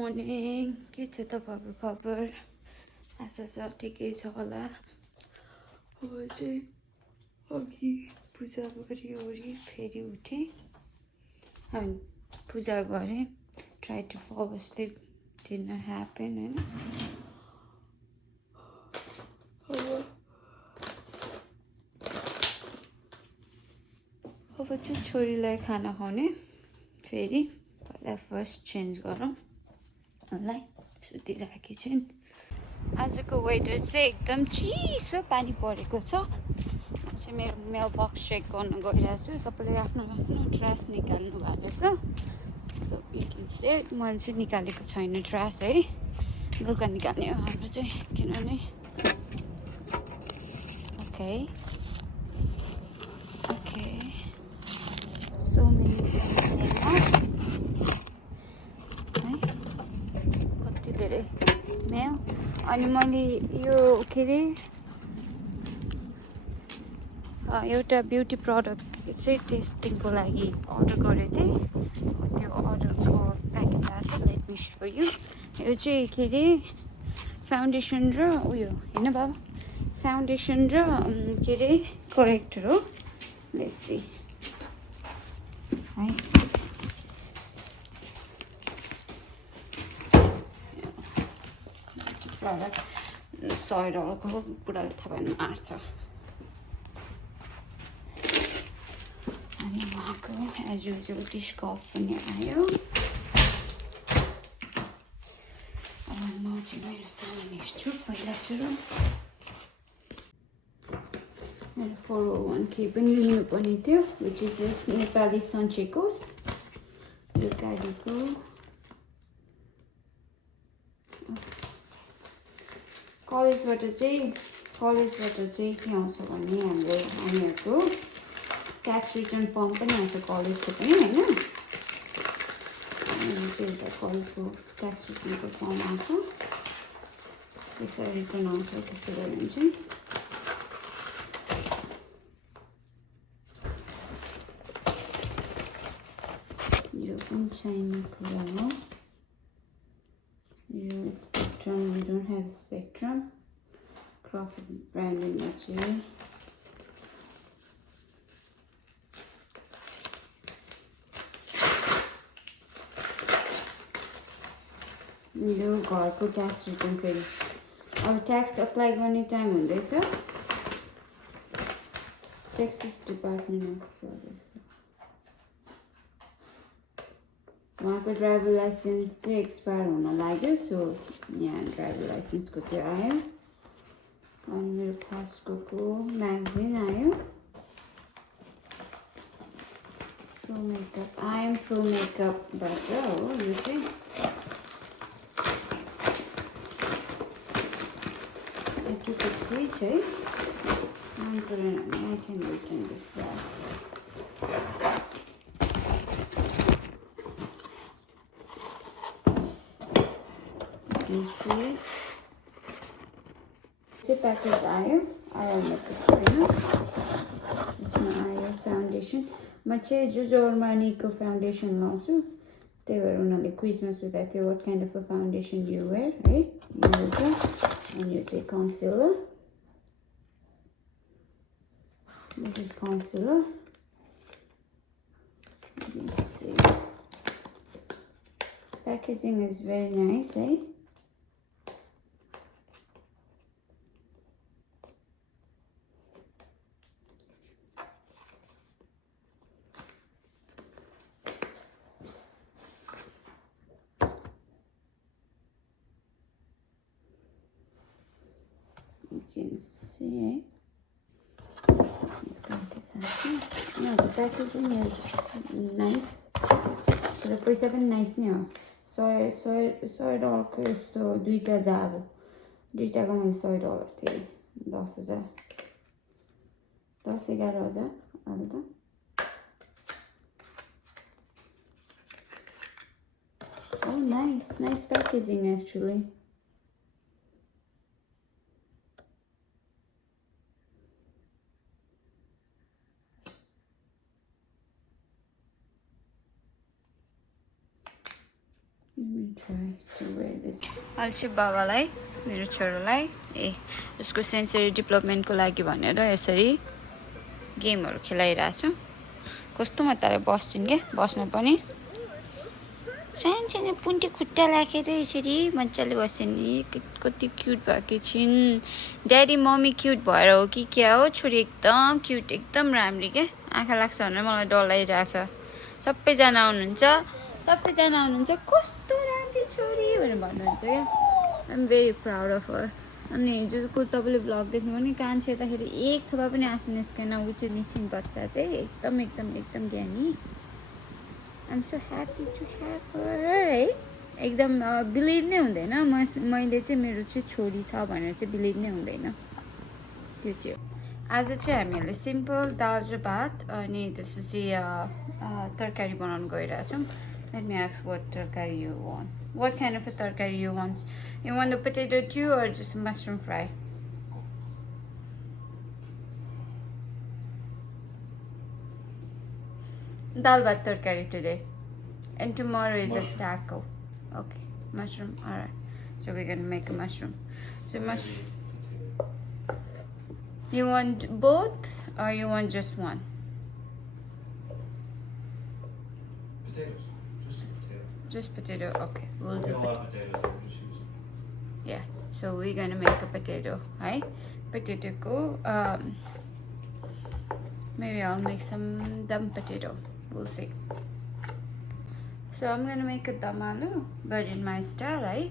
morning. के छ तपाईको खबर? आशा छ ठिकै छ होला। अब चाहिँ अघि पूजा गरी फेरि उठे अनि पूजा गरे. Tried to fall asleep, didn't happen हैन. अब चाहिँ छोरीलाई खाना खुवाउने. फेरि पहिला फर्स्ट चेन्ज गरौँ. मलाई सुतिराखेकी छिन्. आजको वेदर चाहिँ एकदम चिसो पानी परेको छ. म चाहिँ मेरो मेल बक्स चेक गर्न गइरहेको छु. सबैले आफ्नो आफ्नो ट्रास निकाल्नु भएको रहेछ. सो यु क्यान से मैले चाहिँ निकालेको छैन ट्रास है. बेलुका निकाल्ने हो हाम्रो चाहिँ किनभने ओके सो मेनी कति धेरै मेल. अनि मैले यो के अरे एउटा ब्युटी प्रडक्ट चाहिँ टेस्टिङको लागि अर्डर गरेको थिएँ. त्यो अर्डरको प्याकेज आएछ. Let me so you. यो चाहिँ के अरे फाउन्डेसन र उयो होइन बाबा, फाउन्डेसन र के अरे करेक्टर हो. लेट्स सी है. $100 को बुढाले थाहा भएन मार्छ. अनि उहाँको एज युजुअल डिस गल्फ पनि आयो. अब म चाहिँ मेरो सामान हेर्छु पहिला सुरु. मेरो 401k पनि लिनुपर्ने थियो, विच इज नेपाली सन्चेकोस. यो गाडीको कलेजबाट चाहिँ के आउँछ भने हामीहरूको ट्याक्स रिटर्न फर्म पनि आउँछ कलेजको पनि होइन. एउटा कलेजको ट्याक्स रिटर्नको फर्म आउँछ. त्यसरी रिटर्न आउँछ. त्यस्तो गऱ्यो चाहिँ यो पनि चाहिने कुरा हो. यो spectrum, we don't have spectrum. Crawford ब्रान्डमा चाहिँ यो घरको ट्याक्स रिटर्न फेरि अब ट्याक्स अप्लाई गर्ने टाइम हुँदैछ. टेक्सास डिपार्टमेन्ट अफ उहाँको ड्राइभर लाइसेन्स चाहिँ एक्सपायर हुन लाग्यो. सो यहाँ ड्राइभर लाइसेन्सको त्यो आयो. अनि मेरो फर्स्टको म्यागजिन आयो. Pro makeup, I am pro मेकअपबाट हो यो चाहिँ. यति त फ्रिज है. मन परेन भने I can return this bag. चाहिँ प्याकेज आयो. यसमा आयो फाउन्डेसन. म चाहिँ जर्मनीको फाउन्डेसन लाउँछु. त्यही भएर उनीहरूले क्विजमा सोधेको थियो what kind of a foundation you wear है. यो छ. अनि यो चाहिँ concealer. This is concealer. Packaging is very nice है. You can see no, the packaging is nice. तर पैसा पनि नाइस नै हो. $100 को यस्तो दुईटा जाब. दुईटाको मैले $100 थिएँ. 10,000 10-11,000 अहिले त. Oh, nice packaging actually. Let me try. to wear this. अल्छी बाबालाई मेरो छोरालाई उसको सेन्सरी डेभलपमेन्टको लागि भनेर यसरी गेमहरू खेलाइरहेको छु कस्तो मजाले बस्छिन् के बस्न पनि सानो पुन्टे खुट्टा राखेर यसरी मजाले बस्छिन् कति क्युट भएकी छिन् ड्याडी मम्मी क्युट भएर हो कि क्या हो छोरी एकदम क्युट एकदम राम्री के आँखा लाग्छ भनेर मलाई डर लागिरहेछ सबैजना आउनुहुन्छ कस्तो राम्री छोरी भनेर भन्नुहुन्छ क्या I'm very proud of her अनि हिजोको तपाईँले भ्लग देख्नु भने कान छेर्दाखेरि एक थोपा पनि आँसु निस्केन ऊ चाहिँ निछिन बच्चा चाहिँ एकदम ज्ञानी I'm so happy to have her है एकदम बिलिभ नै हुँदैन मैले चाहिँ मेरो चाहिँ छोरी छ भनेर चाहिँ बिलिभ नै हुँदैन त्यो चाहिँ आज चाहिँ हामीहरूले सिम्पल दाल र भात अनि त्यसपछि तरकारी बनाउनु गइरहेछौँ Let me ask what tarkari you want. What kind of a tarkari you want? You want the potato too or just mushroom fry? Dal bhat tarkari today. And tomorrow is a taco. Okay. Mushroom. Alright. So we're gonna make a mushroom. So you want both or you want just one? Potatoes. Just potato, okay. We'll do a lot of potatoes. Yeah, so we're gonna make a potato, right? Potato go. Maybe I'll make some dum potato. We'll see. So I'm gonna make a dum aloo, but in my style, right?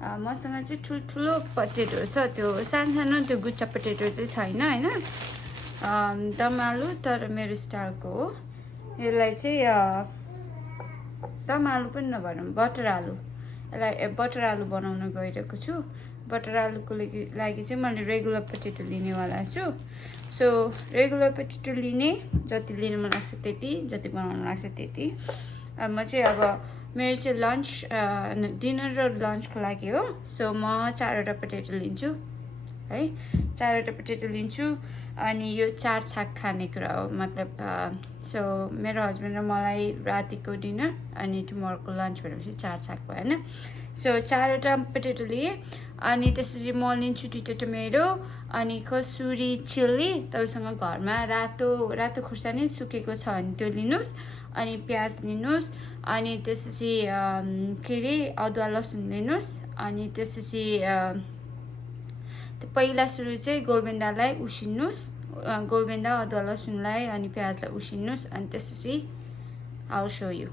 मसँग चाहिँ ठुल्ठुलो potato छ त्यो सानो त्यो गुच्चा potato चाहिँ छैन हैन दम आलु तर मेरो स्टाइलको हो यसलाई चाहिँ दम आलु पनि नभनौँ बटर आलु यसलाई बटर आलु बनाउन गइरहेको छु बटर आलुको लागि चाहिँ मैले रेगुलर पोटेटो लिनेवाला छु सो रेगुलर पोटेटो लिने जति लिनु मन लाग्छ त्यति जति बनाउन लाग्छ त्यति म चाहिँ अब मेरो चाहिँ लन्च डिनर र लन्चको लागि हो सो म 4वटा पोटेटो लिन्छु है 4वटा पोटेटो लिन्छु अनि यो 4 छाक खाने कुरा हो मतलब सो मेरो हस्बेन्ड र मलाई रातिको डिनर अनि टुमोरोको लन्च भनेपछि 4 छाक भयो हैन सो 4वटा पोटेटो लिए अनि त्यसपछि म लिन्छु 2टा टमेटो अनि कसुरी चिल्ली तपाईसँग घरमा रातो खुर्सानी सुकेको छ भने त्यो लिनुस् अनि प्याज लिनुस् अनि त्यसपछि के रे अदुवा लसुन लिनुस् अनि त्यसपछि पहिला सुरु चाहिँ गोलबेन्डालाई उसिन्नुस् गोलबेन्डा अदुवा लसुनलाई अनि प्याजलाई उसिन्नुस् अनि त्यसपछि I'll show you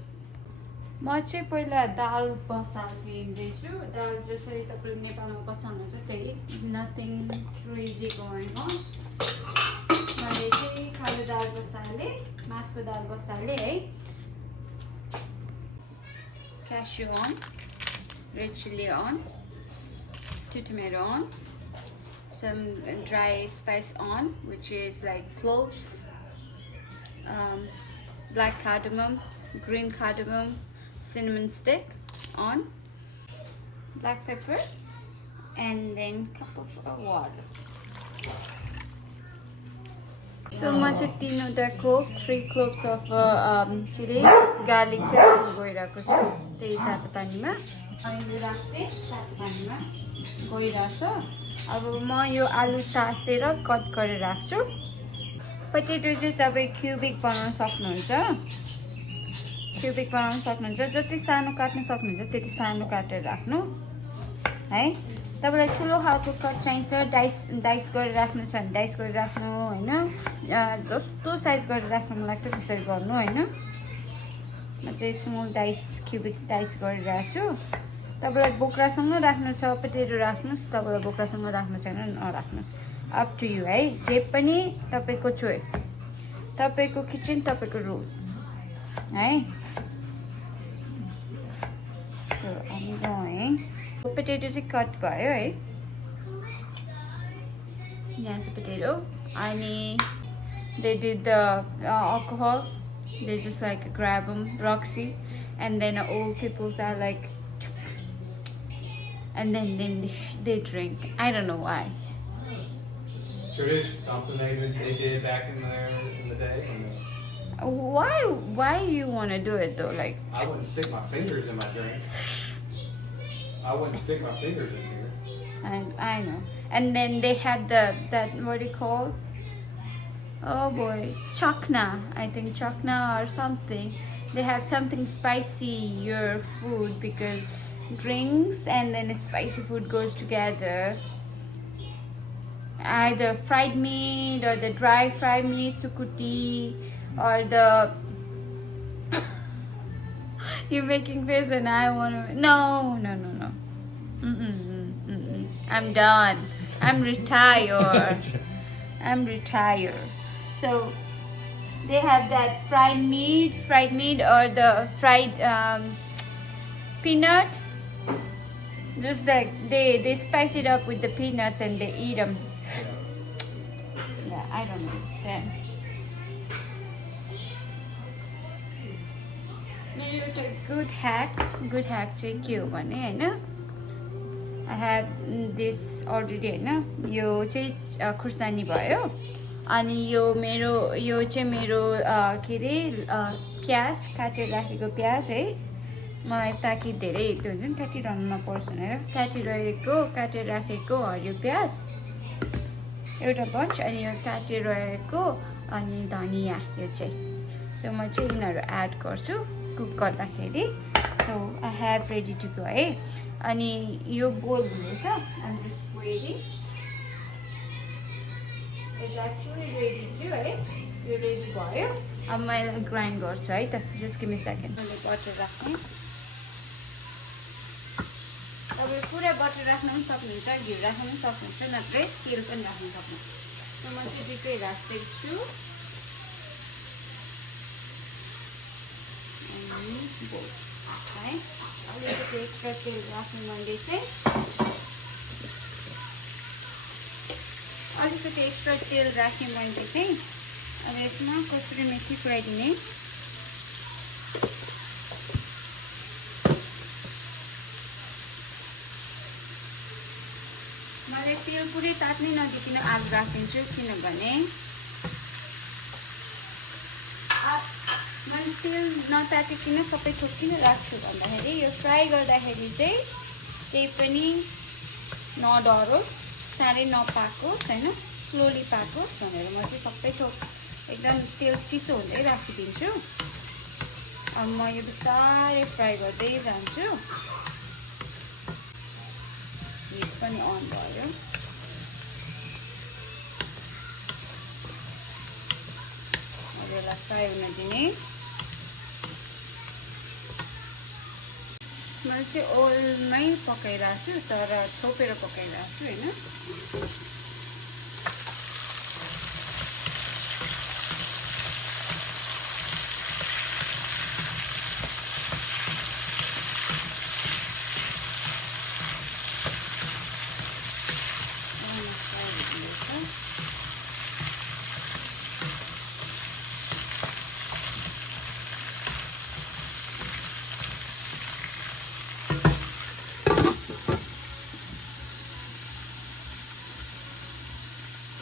म चाहिँ पहिला दाल बसाल्दैछु दाल जसरी तपाईले नेपालमा बसाल्नुहुन्छ त्यही नथिङ क्रेजी गोइङ अन मैले चाहिँ कालो दाल बसाले माछको दाल बसाले है cashew on red chili on 2 tomato on some dry spice on which is like cloves black cardamom green cardamom cinnamon stick on black pepper and then cup of water so much of 3 cloves of garlic चाहिँ गइरहेको छु त्यही तातो पानीमा अनि यो राख्दै तातो पानीमा गइरहेछ अब म यो आलु तासेर कट गरेर राख्छु पोटेटो चाहिँ तपाई क्युबिक बनाउन सक्नुहुन्छ जति सानो काट्न सक्नुहुन्छ त्यति सानो काटेर राख्नु है तपाईलाई ठुलो खालको कट चाहिन्छ डाइस गरेर राख्नु छ भने डाइस गरेर राख्नु हैन जस्तो साइज गरेर राख्नु मन लाग्छ त्यसरी गर्नु हैन म चाहिँ स्मल डाइस क्युबिक डाइस गरेर राख्छु तपाईलाई बोक्रासँग राख्नु छ पोटेटो राख्नुस् तपाईलाई बोक्रासँग राख्नु छैन नराख्नुस् अप टु यु है जे पनि तपाईको चोइस तपाईको किचन तपाईको रुल्स है so I'm going potato चाहिँ कट भयो है यहाँ चाहिँ potato अनि they did the alcohol they just like grab them Roxy and then old people are like and then they drink I don't know why tradition something they did back in the day why you want to do it though like I wouldn't stick my fingers in my drink I wouldn't stick my fingers in here. And I know. And then they have that what do you call? Oh boy, chakna. I think chakna or something. They have something spicy your food because drinks and then spicy food goes together. Either fried meat or the dry fried meat, sukuti, or the you're making face and I want to. No, no, no, no. I'm done. I'm retired. I'm retired. So they have that fried meat, or the fried peanut. Just like they spice it up with the peanuts and they eat them. Yeah, I don't understand. मेरो एउटा good hack चाहिँ के हो भने होइन I have this already होइन यो चाहिँ खुर्सानी भयो अनि यो चाहिँ मेरो के अरे प्याज काटेर राखेको प्याज है मलाई ताकि धेरै त्यो हुन्छ नि काटिरहनु नपर्छ भनेर काटेर राखेको हरियो प्याज एउटा बच अनि यो काटेर राखेको अनि धनियाँ यो चाहिँ सो म चाहिँ यिनीहरू एड गर्छु कुक गर्दाखेरि so I have ready to go है अनि यो बोल हुँदैछ I'm just waiting it's actually ready to है यो रेडी भयो अब म यसलाई ग्राइन्ड गर्छु है त जस्ट गिभ मी सेकेन्ड मैले बटर राख्ने तपाईँ पुरा बटर राख्नु पनि सक्नुहुन्छ घिउ राख्नु पनि सक्नुहुन्छ नत्रै तेल पनि राख्नु सक्नुहुन्छ सो म चाहिँ दुइटै राख्दैछु है अलिकति एक्स्ट्रा तेल राख्नु मैले चाहिँ अलिकति एक्स्ट्रा तेल राखेँ मैले चाहिँ अब यसमा कसुरी मेथी पुऱ्याइदिने मलाई तेल पुरै तात्नै नदिकन आलु राखिदिन्छु किनभने मैले तेल नतातिकन सबै थोक किन राख्छु भन्दाखेरि यो फ्राई गर्दाखेरि चाहिँ केही पनि नडरोस् साह्रै नपाकोस् होइन स्लोली पाकोस् भनेर म चाहिँ सबै थोक एकदम तेल चिसो हुँदै राखिदिन्छु अब म यो बिस्तारै फ्राई गर्दै जान्छु हिट पनि अन भयो अब यसलाई फ्राई हुन दिने मैले चाहिँ ओइलमै पकाइरहेको छु तर छोपेर पकाइरहेको छु होइन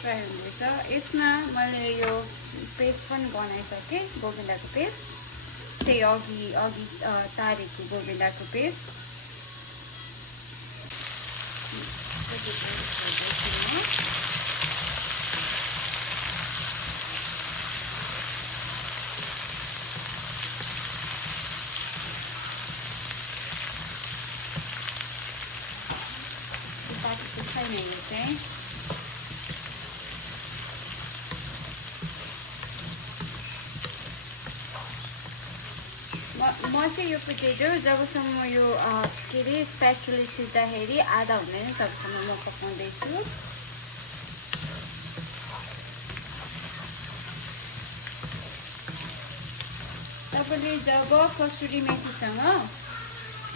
फ्राई हुँदैछ यसमा मैले यो पेस्ट पनि बनाइसकेँ बोगेन्डाको पेस्ट त्यही अघि तारेको बोगेन्डाको पेस्ट पाकेको छैन यो चाहिँ म चाहिँ यो पोटेटो जबसम्म यो के अरे स्प्याचुले थिच्दाखेरि आधा हुँदैन तबसम्म म पकाउँदैछु तपाईँले जब कसुरी मेथीसँग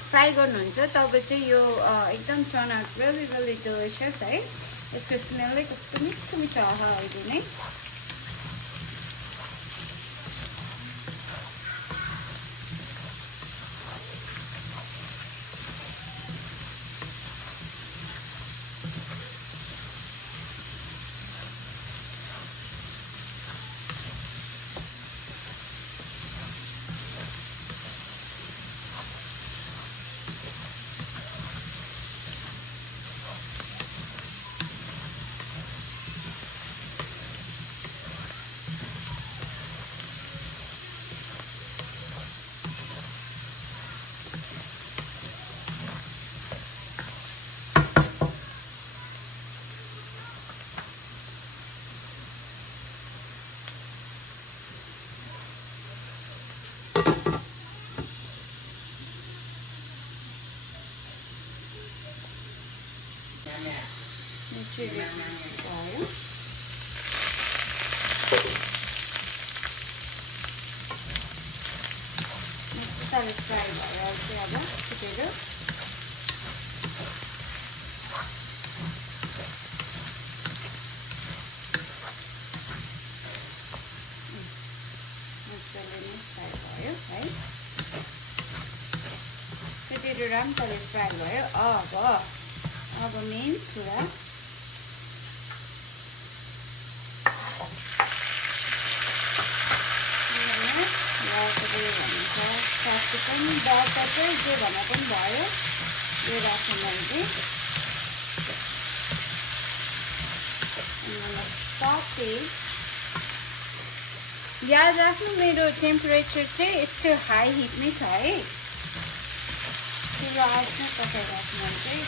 फ्राई गर्नुहुन्छ तब चाहिँ यो एकदम turn out really really delicious है यसको स्मेलै कस्तो मिठो मिठो अहिले नै मजाले फ्राई भयो चाहिँ अब पोटेटो मजाले नै फ्राई भयो है पोटेटो राम्ररी फ्राई भयो अब मेन कुरा क्याप्सिकम बटर चाहिँ जे भने पनि भयो यो राख्नु मैले साथै याद राख्नु मेरो टेम्परेचर चाहिँ यस्तो हाई हिटमै छ है ठुलो आँचमा पकाइराख्नु चाहिँ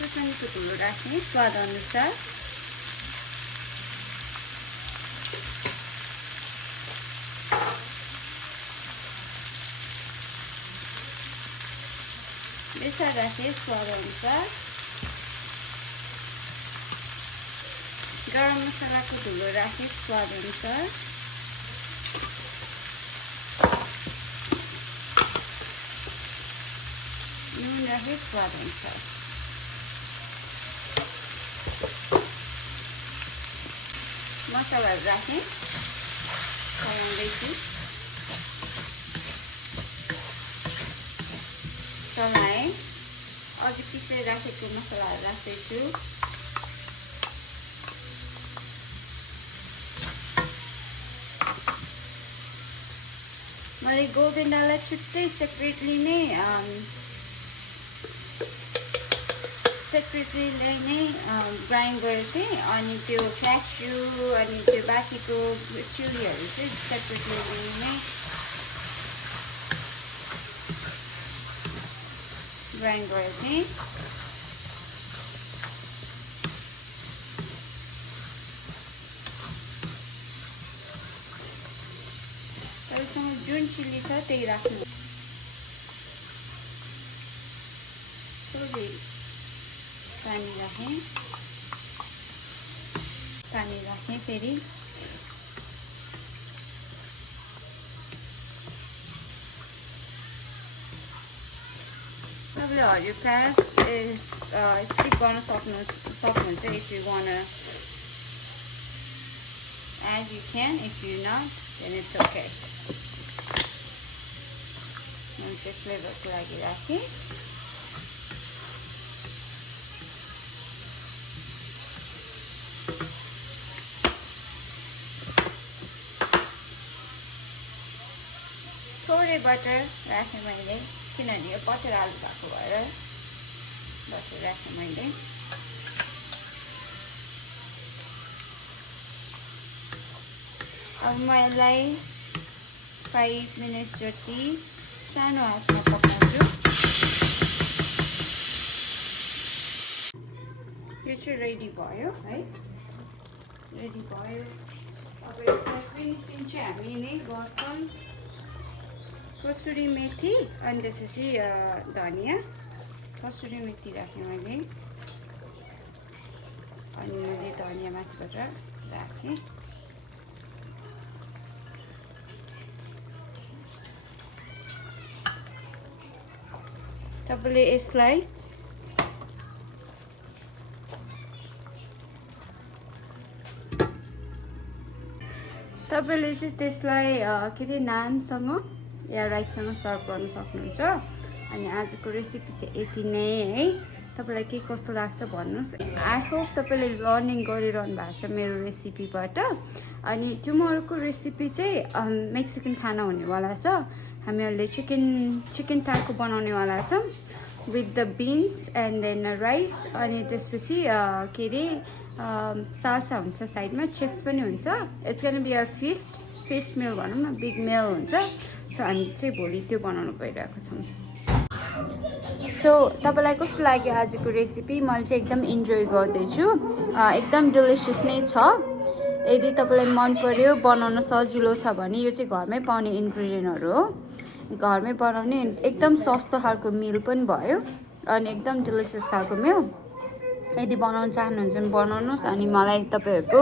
खुर्सानीको धुलो राख्ने स्वाद अनुसार बेसार राख्ने स्वाद अनुसार गरम मसालाको धुलो राख्ने स्वाद अनुसार नुन राख्ने स्वाद अनुसार मसालाहरू राख्ने चलाउँदैछु चलाएँ अझै पिसेर राखेको मसालाहरू राख्दैछु मैले गोबिन्दालाई छुट्टै सेपरेटली नै ग्राइन्ड गरेको थिएँ अनि त्यो क्यास्यु अनि त्यो बाँकीको चिलीहरू चाहिँ सेपरेटली नै ग्राइन्ड गरेको थिएँ तपाईँसँग जुन चिली छ त्यही राख्नु पानी राखेँ फेरि तपाईँले हरियो प्याज स्किप गर्न सक्नुहुन्छ if you wanna add you can, if you not then it's okay. म चाहिँ फ्लेभरको लागि राखेँ थोरै बटर राखेँ मैले किनभने यो बटर आलु भएको भएर बटर राखेँ मैले अब म यसलाई 5 मिनट जति सानो आँचमा पकाउँछु यो चाहिँ रेडी भयो है रेडी भयो अब यसलाई फिनिसिङ चाहिँ हामी नै गर्छौँ कसुरी मेथी अनि त्यसपछि धनिया कसुरी मेथी राखेँ मैले अनि मैले धनिया माथिबाट राखेँ तपाईँले यसलाई तपाईँले चाहिँ त्यसलाई के अरे नानसँग या राइससँग सर्भ गर्न सक्नुहुन्छ अनि आजको रेसिपी चाहिँ यति नै है तपाईँलाई के कस्तो लाग्छ भन्नुहोस् आई होप तपाईँले लर्निङ गरिरहनु भएको छ मेरो रेसिपीबाट अनि टुमोरोको रेसिपी चाहिँ मेक्सिकन खाना हुनेवाला छ हामीहरूले चिकन टाको बनाउनेवाला छौँ with the beans and then rice अनि त्यसपछि के अरे साल्सा हुन्छ साइडमा चिप्स पनि हुन्छ it's gonna be a feast meal भनौँ न बिग मिल हुन्छ सो हामी चाहिँ भोलि त्यो बनाउनु गइरहेको छौँ सो तपाईँलाई कस्तो लाग्यो आजको रेसिपी मैले चाहिँ एकदम इन्जोय गर्दैछु एकदम डिलिसियस नै छ यदि तपाईँलाई मन पर्यो बनाउन सजिलो छ भने यो चाहिँ घरमै पाउने इन्ग्रिडियन्टहरू हो घरमै बनाउने एकदम सस्तो खालको मिल पनि भयो अनि एकदम डिलिसियस खालको मिल यदि बनाउन चाहनुहुन्छ भने बनाउनुहोस् अनि मलाई तपाईँहरूको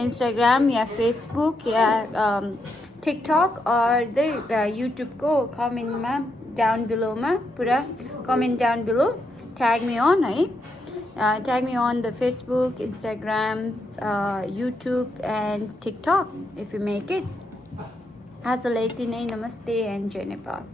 इन्स्टाग्राम या फेसबुक या टिकटक अर युट्युबको कमेन्टमा डाउन बिलोमा पुरा comment down below tag me on है tag me on the Facebook Instagram YouTube and TikTok if you make it आजलाई यति नै नमस्ते एन्ड जय नेपाल